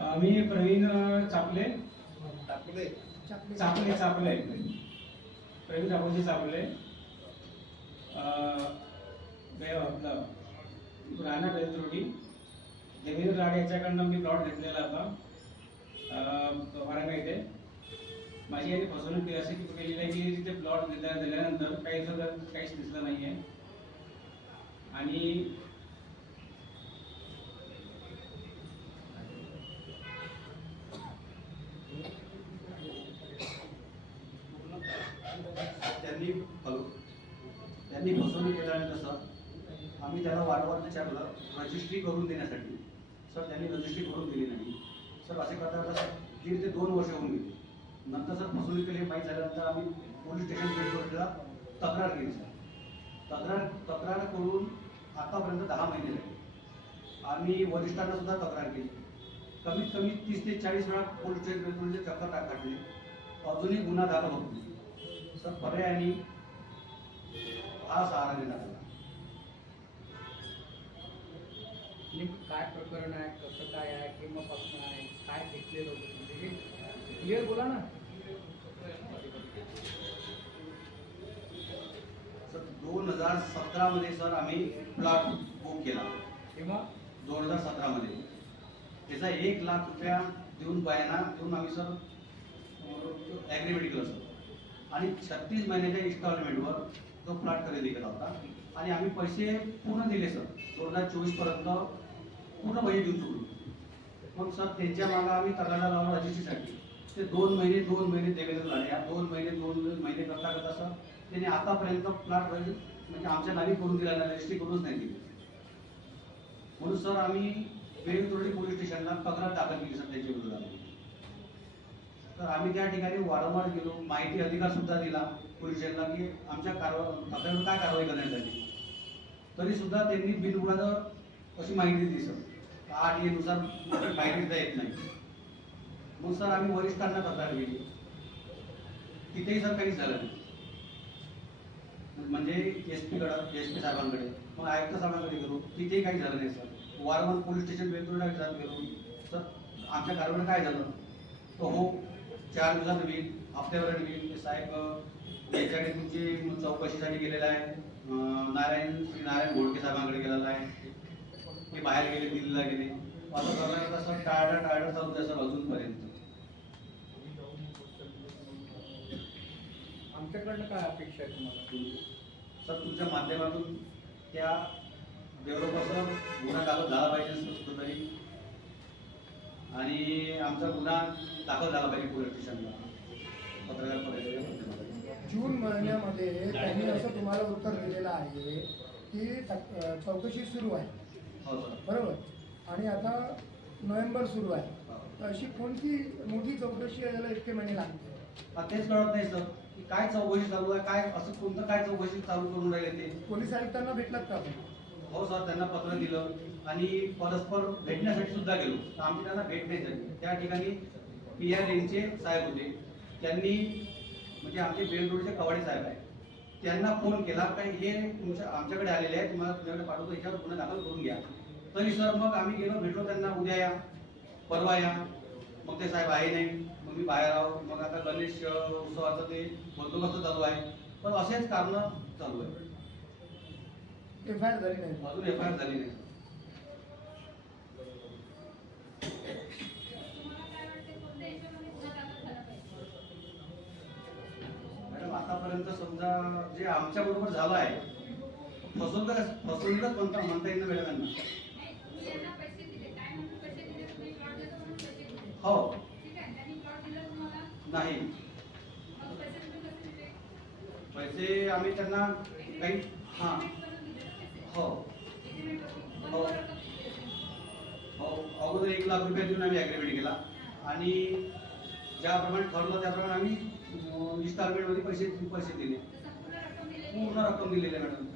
आम्ही प्रवीण चापले. चापले. चापले प्रवीण राघोजी चापले. आपलं राणा बेलत्रोडी देवेंद्र लाड याच्याकडनं मी प्लॉट घेतलेला होता. वारंगा इथे. माझी यांनी फसवणूक केली अशी केलेली आहे की तिथे प्लॉट निर्धार दिल्यानंतर काही काहीच दिसलं नाही आहे आणि त्यांनी त्यांनी फसवणूक केल्यानंतर सर आम्ही त्याला वारंवार विचारलं रजिस्ट्री करून देण्यासाठी. सर त्यांनी रजिस्ट्री करून दिली नाही. सर असे करता करता सर दीड ते दोन वर्ष होऊन गेली. नंतर सर फसवणूक केली हे माहीत झाल्यानंतर आम्ही पोलीस स्टेशन पेठवरला तक्रार केली सर. तक्रार तक्रार करून आतापर्यंत दहा महिने झाले. आम्ही वरिष्ठांना सुद्धा तक्रार केली. कमीत कमी तीस ते चाळीस वेळा पोलीस स्टेशन पेठवरचे चक्कर टाकले अजूनही गुन्हा झाला होत नाही. सर पर्यायाने हा सहारा दिला आला. नेमकं काय प्रकरण आहे कसं काय आहे केव्हापासून आहे काय घेतलेलं होतं? म्हणजे क्लिअर बोला ना सर दोन हजार सतरामध्ये सर आम्ही प्लॉट बुक केला. तेव्हा दोन हजार सतरामध्ये त्याचा एक लाख रुपया देऊन बायांना देऊन आम्ही सर ॲग्रीमेंट केलं सर. आणि छत्तीस महिन्याच्या इन्स्टॉलमेंटवर तो प्लॉट खरेदी केला होता. आणि आम्ही पैसे पूर्ण दिले सर. दोन हजार चोवीसपर्यंत पूर्ण पैसे देऊन चुकलो. मग सर त्यांच्या मागं आम्ही तक्रार लावलं रजिस्ट्रीसाठी ते दोन महिने दोन महिने देवेंद्र झाले. या दोन महिने दोन महिने करता करता सर त्यांनी आतापर्यंत प्लॉट म्हणजे आमच्या नावी करून दिला नाही रजिस्ट्री करूनच नाही दिली. म्हणून सर आम्ही वेळी पोलीस स्टेशनला तक्रार दाखल केली सर त्याच्या विरोधात. तर आम्ही त्या ठिकाणी वारंवार गेलो माहिती अधिकार सुद्धा दिला पोलीस स्टेशनला की आमच्या कारवा तक्रारीवर काय कारवाई करण्यात आली. तरी सुद्धा त्यांनी बिनबुडाद अशी माहिती दिली सर. आठ ए नुसार माहिती देता येत नाही. मग सर आम्ही वरिष्ठांना तक्रार केली तिथेही सर काहीच झालं नाही. म्हणजे एस पीकडं एस पी साहेबांकडे. मग आयुक्त साहेबांकडे गेलो तिथेही काही झालं नाही सर. वारंवार पोलीस स्टेशन वेगवेगळ्या जात गेलो सर आमच्या कारवाईला काय झालं? तो हो चार दिवसात मी हप्त्यावर मी साहेब याच्याकडे तुमची चौकशीसाठी गेलेला आहे. नारायण श्री नारायण घोडके साहेबांकडे गेलेला आहे. ते बाहेर गेले दिल्लीला गेले. असं करणार तसं टाळलं टाळलं चालू आहे सर अजूनपर्यंत. आमच्याकडनं काय अपेक्षा आहे तुम्हाला? सर तुमच्या माध्यमातून त्या डेव्हलपरचा गुन्हा दाखल झाला पाहिजे कुठंतरी आणि आमचा गुन्हा दाखल झाला पाहिजे पोलीस स्टेशनला. पत्रकार परिषदेच्या. जून महिन्यामध्ये त्यांनी असं तुम्हाला उत्तर दिलेलं आहे की चौकशी सुरू आहे. हो बरोबर? आणि आता नोव्हेंबर सुरू आहे. हो. तर अशी कोणती मोठी चौकशी आहे, याला इतके महिने लागते तेच कळत नाही सर की काय चौकशी चालू आहे काय असं कोणतं काय चौकशी चालू करून राहिले ते? पोलीस आयुक्तांना भेटलात का आपण? हो सर त्यांना पत्र दिलं आणि परस्पर भेटण्यासाठी सुद्धा गेलो. तर आमची त्यांना भेट नाही झाली त्या ठिकाणी पी आर एनचे साहेब होते. त्यांनी म्हणजे आमचे बेलरोडचे कवाडे साहेब आहे त्यांना फोन केला काय हे तुमच्या आमच्याकडे आलेले आहे तुम्हाला तुमच्याकडे पाठवतो याच्यावर गुन्हा दाखल करून घ्या. तरी सर मग आम्ही गेलो भेटलो त्यांना उद्या या परवा या. मग ते साहेब आहे नाही. मी बाहेर आहो. मग आता गणेश उत्सवाचं ते बंदोबस्त चालू आहे. पण असेच कारणं चालू आहे. एफ आय आर झाली नाही. अजून एफ आय आर झाली नाही. मॅडम आतापर्यंत समजा जे आमच्या बरोबर झालं आहे फसवणूक फसवणूकच म्हणता म्हणता येईल ना मॅडम यांना हो. नाही. पैसे आम्ही त्यांना काही हां. हो. हो. हो. अगोदर एक लाख रुपये देऊन आम्ही ॲग्रीमेंट केला. आणि ज्याप्रमाणे ठरलं त्याप्रमाणे आम्ही इन्स्टॉलमेंटमध्ये पैसे पैसे दिले. पूर्ण रक्कम दिलेली आहे मॅडम.